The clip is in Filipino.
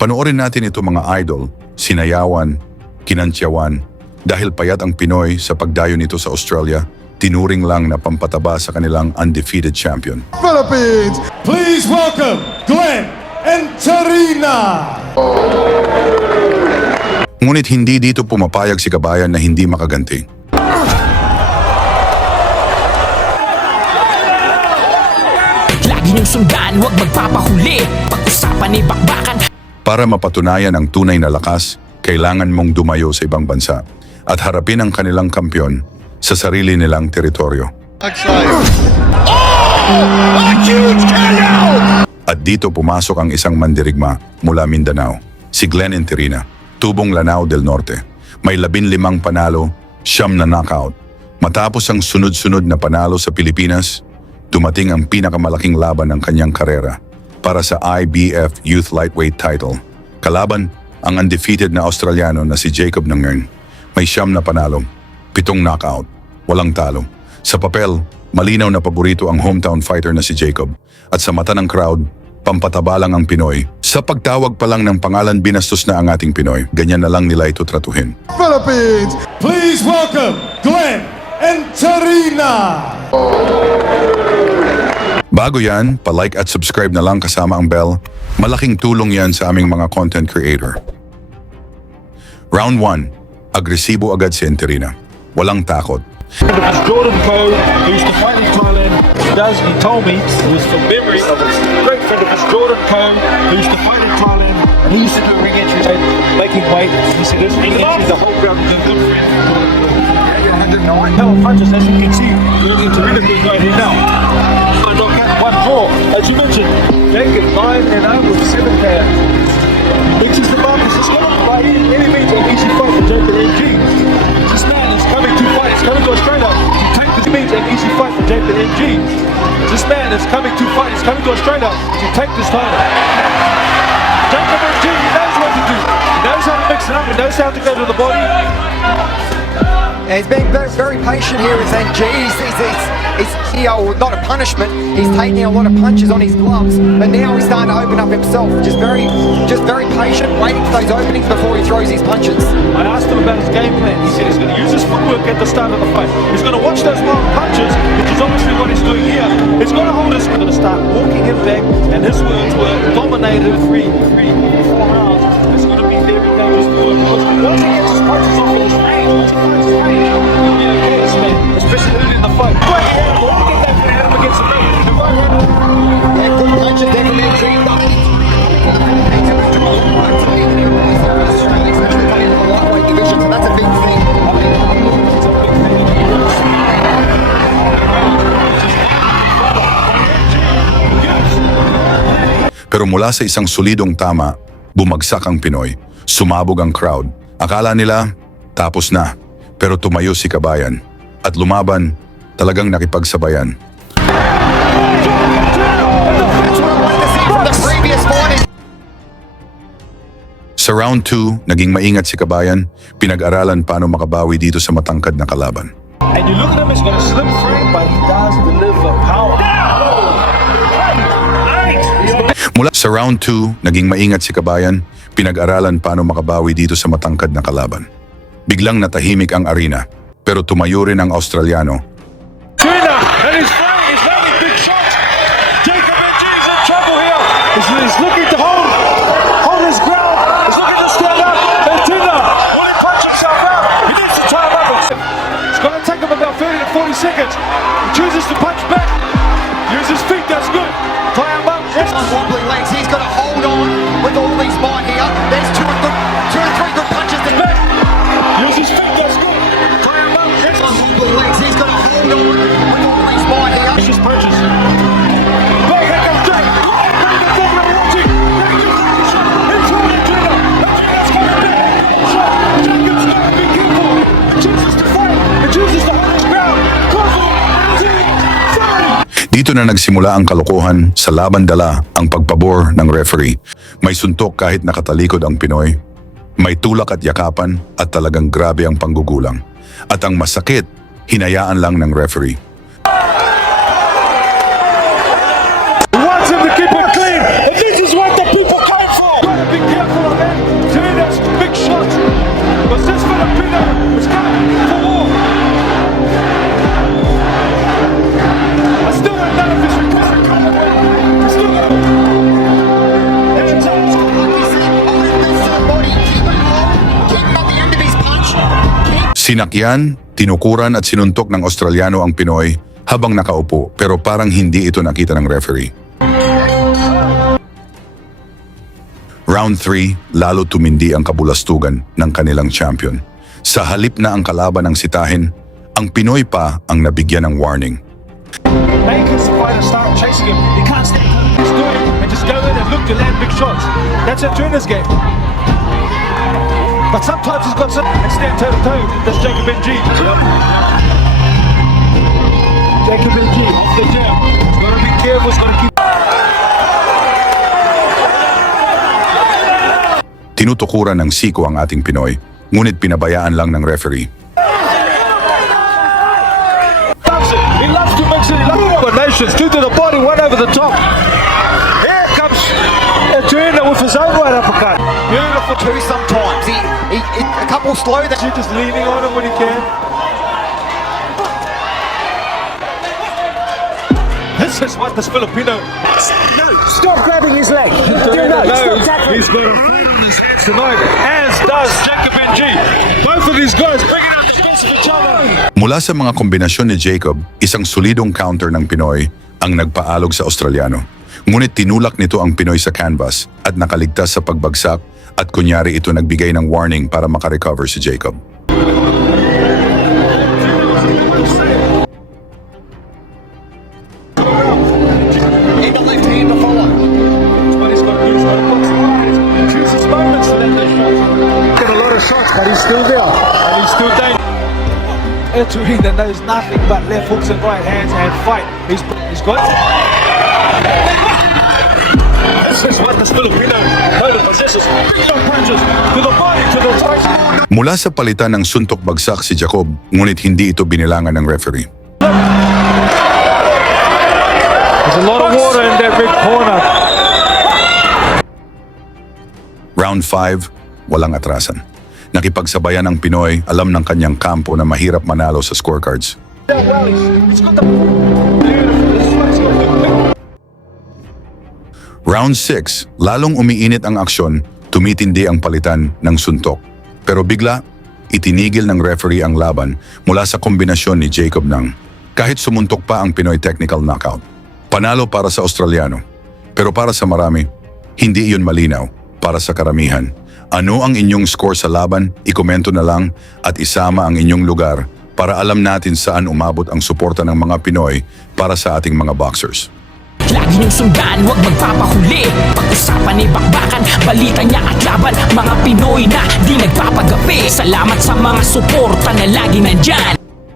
Panoorin natin ito mga idol, sinayawan, kinantyawan, dahil payat ang Pinoy sa pagdayo nito sa Australia, tinuring lang na pampataba sa kanilang undefeated champion. Philippines, please welcome Glenn and Tarina. Ngunit hindi dito pumapayag si Kabayan na hindi makaganti. Lagi niyong sundan, huwag magpapahuli. Pag-usapan ay bakbakan. Para mapatunayan ang tunay na lakas, kailangan mong dumayo sa ibang bansa at harapin ang kanilang kampyon sa sarili nilang teritoryo. At dito pumasok ang isang mandirigma mula Mindanao, si Glenn Enterina, tubong Lanao del Norte. May 15 panalo, 9 na knockout. Matapos ang sunod-sunod na panalo sa Pilipinas, dumating ang pinakamalaking laban ng kanyang karera para sa IBF Youth Lightweight title. Kalaban ang undefeated na Australiano na si Jacob Nangern. May 9 na panalo, 7 knockout, walang talo. Sa papel, malinaw na paborito ang hometown fighter na si Jacob. At sa mata ng crowd, pampataba lang ang Pinoy. Sa pagtawag pa lang ng pangalan, binastos na ang ating Pinoy. Ganyan na lang nila ito tratuhin. Philippines, please welcome Glenn and Tarina. Bago yan, pa-like at subscribe na lang kasama ang bell. Malaking tulong yan sa aming mga content creator. Round 1. Agresibo agad si Enterina. Walang takot. It's Jordan Poe, who used to fight in Thailand. He told me it was from memory of a great friend of his, Jordan Poe, who used to fight in Thailand. And he used to do ring entries, making weight. He said his ring entries, the whole ground was a good friend. 109 power punches, as you can see, into Riddick right here now. One knockout, one draw. As you mentioned, Jacob 9-0 with 7 KOs. Reaches the markers, it's not by any means an easy fight for Jacob MG. This man is coming to fight, he's coming to Australia to take this means an easy fight for Jacob MG. This man is coming to fight, he's coming to Australia to take this title. Jacob MG, he knows what to do. He knows how to mix it up, he knows how to go to the body. He's been very, very patient here with NG. He's not a punishment. He's taking a lot of punches on his gloves, but now he's starting to open up himself. Just very patient, waiting for those openings before he throws his punches. I asked him about his game plan. He said he's going to use his footwork at the start of the fight. He's going to watch those long punches, which is obviously what he's doing here. He's going to hold his, going to start walking him back, and his words were dominated 3, 4 rounds. It's going to be very dangerous for him because once he gets his punches off in his range, once he finds his range, he'll be okay, this man, especially early in the fight. Right here, look at that man up against the ring. Good punches there from NG. That's a big thing. Pero mula sa isang solidong tama, bumagsak ang Pinoy. Sumabog ang crowd. Akala nila, tapos na. Pero tumayo si Kabayan. At lumaban, talagang nakipagsabayan. Sa round 2, naging maingat si Kabayan, pinag-aralan paano makabawi dito sa matangkad na kalaban. And you look at him, he's going to slip free, but he does deliver power. Mula sa round 2, naging maingat si Kabayan, pinag-aralan paano makabawi dito sa matangkad na kalaban. Biglang natahimik ang arena, pero tumayo rin ang Australiano. Tina, and he's throwing big shots. Jacob MG's in trouble here. He's looking to hold his ground. He's looking to stand up. And Tina, when he punches himself out, he needs to tie him up. It's going to take him about 30 to 40 seconds. He chooses to punch back. Use his feet, that's good. Tie him up. Yes. Wobbly legs. He's got to hold on with all these might here. There's two or three good punches to Back. Use his feet, that's good. Tie him up. Yes. wobbly legs. He's got to hold on with all these might here. Use his punches. Back, here comes Jake. Dito na nagsimula ang kalokohan, sa laban dala ang pagpabor ng referee. May suntok kahit nakatalikod ang Pinoy. May tulak at yakapan at talagang grabe ang panggugulang. At ang masakit, hinayaan lang ng referee. He wants him to keep it clean, and this is what the people came for. Gotta be careful. Sinakyan, tinukuran at sinuntok ng Australiano ang Pinoy habang nakaupo pero parang hindi ito nakita ng referee. Round 3, lalo tumindi ang kabulastugan ng kanilang champion. Sa halip na ang kalaban ang sitahin, ang Pinoy pa ang nabigyan ng warning. Now you can fight and start chasing him. He can't stay. He's doing it and just go in and look to land big shots. That's a trainer's game. But sometimes he's got some and stand toe to toe. That's Jacob Benji. Jacob Benji, the jam. He's got to be careful. He's got to keep. Tinutukuran ng siko ang ating Pinoy, ngunit pinabayaan lang ng referee. He loves to mix it. He loves combinations. Two to the body, one over the top. Here comes a trainer with his own right uppercut. Beautiful. Two sometimes. He a couple slow. That You're just leaning on him when he can. This is what this Filipino. No, Stop grabbing his leg. Do not. Stop tackling. he's got a fight on his hands tonight, as does Jacob Ng. Both of these guys bringing up against each other. Mula sa mga kombinasyon ni Jacob, isang solidong counter ng Pinoy ang nagpaalog sa Australiano. Ngunit tinulak nito ang Pinoy sa canvas at nakaligtas sa pagbagsak at kunyari ito nagbigay ng warning para makarecover si Jacob. in the left hand to follow. But he's got to do. He's got to box him out. He chooses moments to let those shots. Get a lot of shots, but he's still there. And he's still dangerous. Eterina knows nothing but left hooks and right hands and fight. He's got. This is what this Filipino totally possesses. Big punches to the body, to the face. Mula sa palitan ng suntok bagsak si Jacob, ngunit hindi ito binilangan ng referee. There's a lot of water in that big corner. Round 5, walang atrasan. Nakipagsabayan ang Pinoy, alam ng kanyang kampo na mahirap manalo sa scorecards. Round 6, lalong umiinit ang aksyon, tumitindi ang palitan ng suntok. Pero bigla, itinigil ng referee ang laban mula sa kombinasyon ni Jacob Nang. Kahit sumuntok pa ang Pinoy technical knockout. Panalo para sa Australiano. Pero para sa marami, hindi iyon malinaw. Para sa karamihan, ano ang inyong score sa laban? Ikomento na lang at isama ang inyong lugar para alam natin saan umabot ang suporta ng mga Pinoy para sa ating mga boxers. Lagi niyong sundan, huwag magpapahuli. Pag-usapan ni bakbakan, balita niya at laban. Mga Pinoy na di nagpapagapi. Salamat sa mga suporta na lagi nandyan.